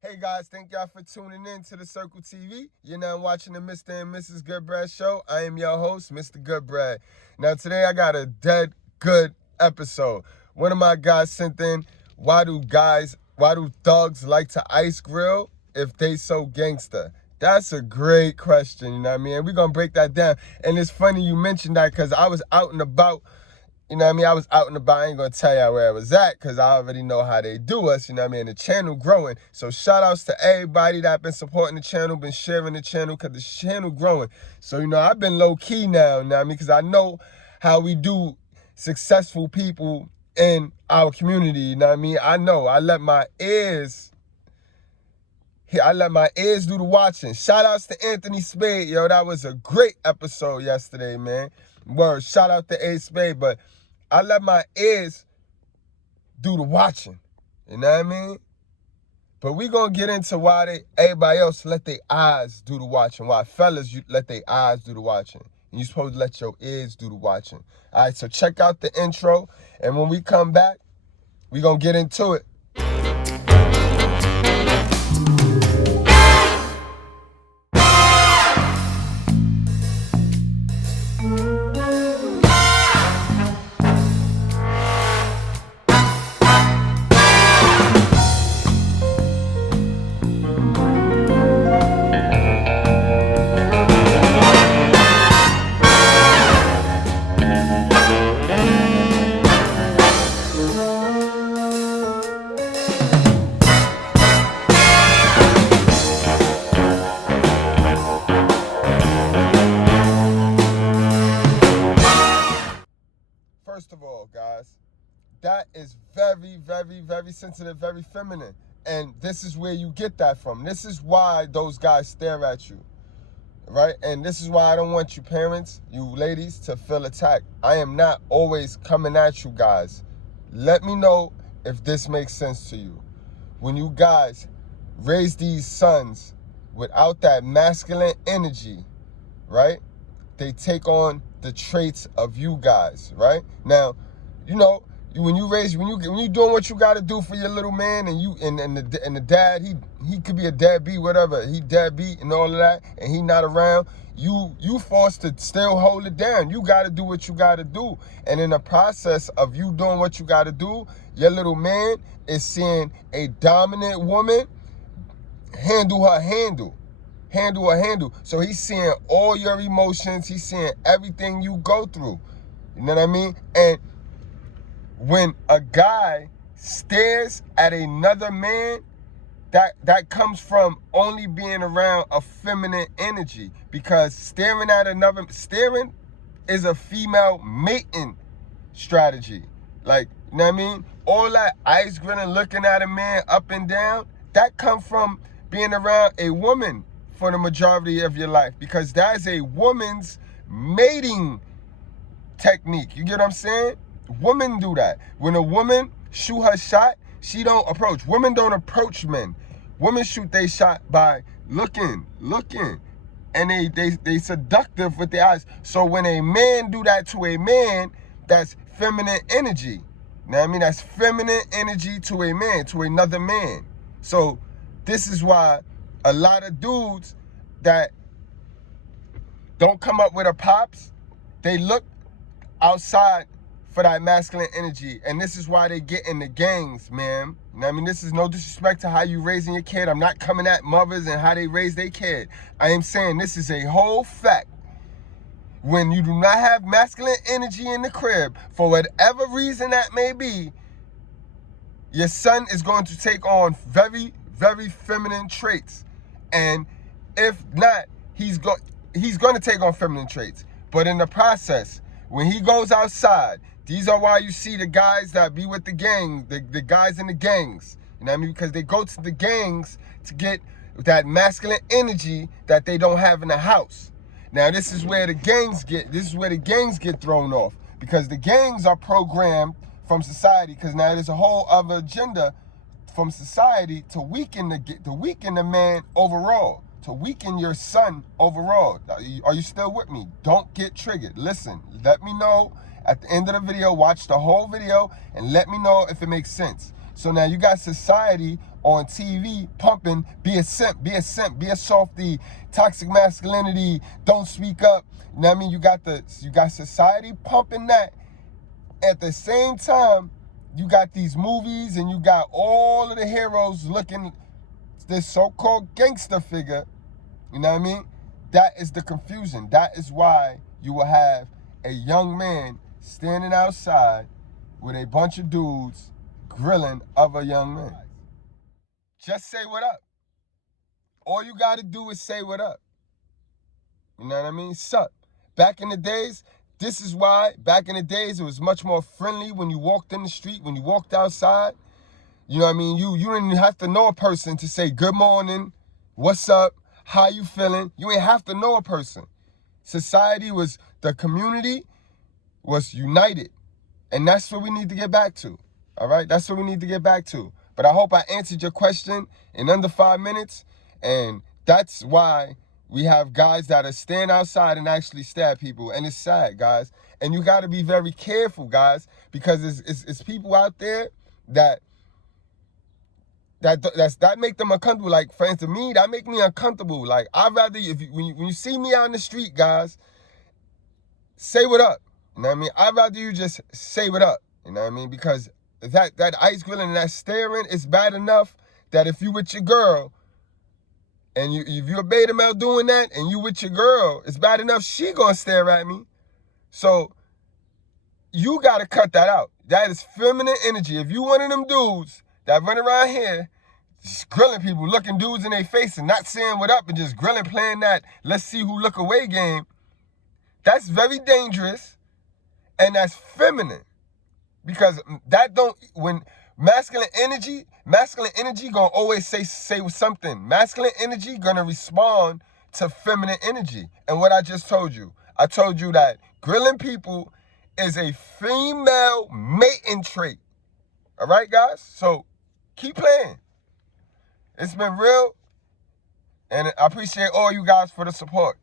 Hey guys, thank y'all for tuning in to the Circle TV. You're now watching the Mr. and Mrs. Goodbread Show. I am your host, Mr. Goodbread. Now today I got a dead good episode. One of my guys sent in, why do thugs like to ice grill if they so gangster? That's a great question, you know what I mean? We're going to break that down. And it's funny you mentioned that because I was out and about. You know what I mean? I was out and about. I ain't going to tell y'all where I was at because I already know how they do us. You know what I mean? The channel growing. So shout outs to everybody that been supporting the channel, been sharing the channel because the channel growing. So, you know, I've been low key now, you know what I mean? Because I know how we do successful people in our community. You know what I mean? I know. I let my ears do the watching. Shout outs to Anthony Spade. Yo, that was a great episode yesterday, man. Word. Shout out to A Spade. But I let my ears do the watching. You know what I mean? But we going to get into why everybody else let their eyes do the watching. Why fellas, you let their eyes do the watching. And you supposed to let your ears do the watching. All right, so check out the intro. And when we come back, we going to get into it. First of all, guys, that is very, very, very sensitive, very feminine. And this is where you get that from. This is why those guys stare at you, right? And this is why I don't want you parents, you ladies, to feel attacked. I am not always coming at you guys. Let me know if this makes sense to you. When you guys raise these sons without that masculine energy, right? They take on the traits of you guys, right? Now, you know, when you doing what you got to do for your little man, and the dad, he could be a deadbeat, whatever, he deadbeat and all of that, and he not around, you forced to still hold it down. You got to do what you got to do, and in the process of you doing what you got to do, your little man is seeing a dominant woman handle her handle. So he's seeing all your emotions. He's seeing everything you go through. You know what I mean? And when a guy stares at another man, that comes from only being around a feminine energy. Because staring is a female mating strategy. Like, you know what I mean? All that ice grinning, looking at a man up and down, that comes from being around a woman for the majority of your life, because that is a woman's mating technique. You get what I'm saying? Women do that. When a woman shoot her shot, she don't approach. Women don't approach men. Women shoot their shot by looking, and they seductive with their eyes. So when a man do that to a man, that's feminine energy. You know what I mean? That's feminine energy to a man, to another man. So this is why a lot of dudes that don't come up with a pops, they look outside for that masculine energy. And this is why they get in the gangs, man. You know what I mean? This is no disrespect to how you raising your kid. I'm not coming at mothers and how they raise their kid. I am saying this is a whole fact. When you do not have masculine energy in the crib, for whatever reason that may be, your son is going to take on very, very feminine traits. And if not, he's going to take on feminine traits. But in the process, when he goes outside, these are why you see the guys that be with the gang, the guys in the gangs. You know what I mean? Because they go to the gangs to get that masculine energy that they don't have in the house. Now, this is where the gangs get thrown off. Because the gangs are programmed from society. Because now there's a whole other agenda from society to weaken the man overall, to weaken your son overall. Are you still with me? Don't get triggered. Listen, let me know at the end of the video. Watch the whole video and let me know if it makes sense. So now you got society on TV pumping, be a simp, be a simp, be a softie, toxic masculinity, don't speak up. You know what I mean? You got society pumping that. At the same time, you got these movies and you got all of the heroes looking this so-called gangster figure. You know what I mean? That is the confusion. That is why you will have a young man standing outside with a bunch of dudes grilling other young men. Just say what up. All you got to do is say what up. You know what I mean? Sup. Back in the days, this is why back in the days it was much more friendly when you walked in the street, when you walked outside. You know what I mean? You didn't have to know a person to say good morning, what's up, how you feeling. You ain't have to know a person. Society was, the community was united. And that's what we need to get back to. All right? That's what we need to get back to. But I hope I answered your question in under 5 minutes. And that's why we have guys that are stand outside and actually stab people. And it's sad, guys. And you got to be very careful, guys, because it's people out there that make them uncomfortable. Like, for instance, me, that make me uncomfortable. Like, I'd rather, when you see me out in the street, guys, say what up. You know what I mean? I'd rather you just say what up. You know what I mean? Because that ice grilling and that staring is bad enough that if you with your girl, and if you're a beta male doing that, and you with your girl, it's bad enough she gonna stare at me. So, you gotta cut that out. That is feminine energy. If you one of them dudes that run around here just grilling people, looking dudes in their face and not saying what up and just grilling, playing that let's see who look away game, that's very dangerous and that's feminine. Because when masculine energy gonna always say something. Masculine energy gonna respond to feminine energy. And what I just told you, I told you that grilling people is a female mating trait. All right, guys? So keep playing. It's been real, and I appreciate all you guys for the support.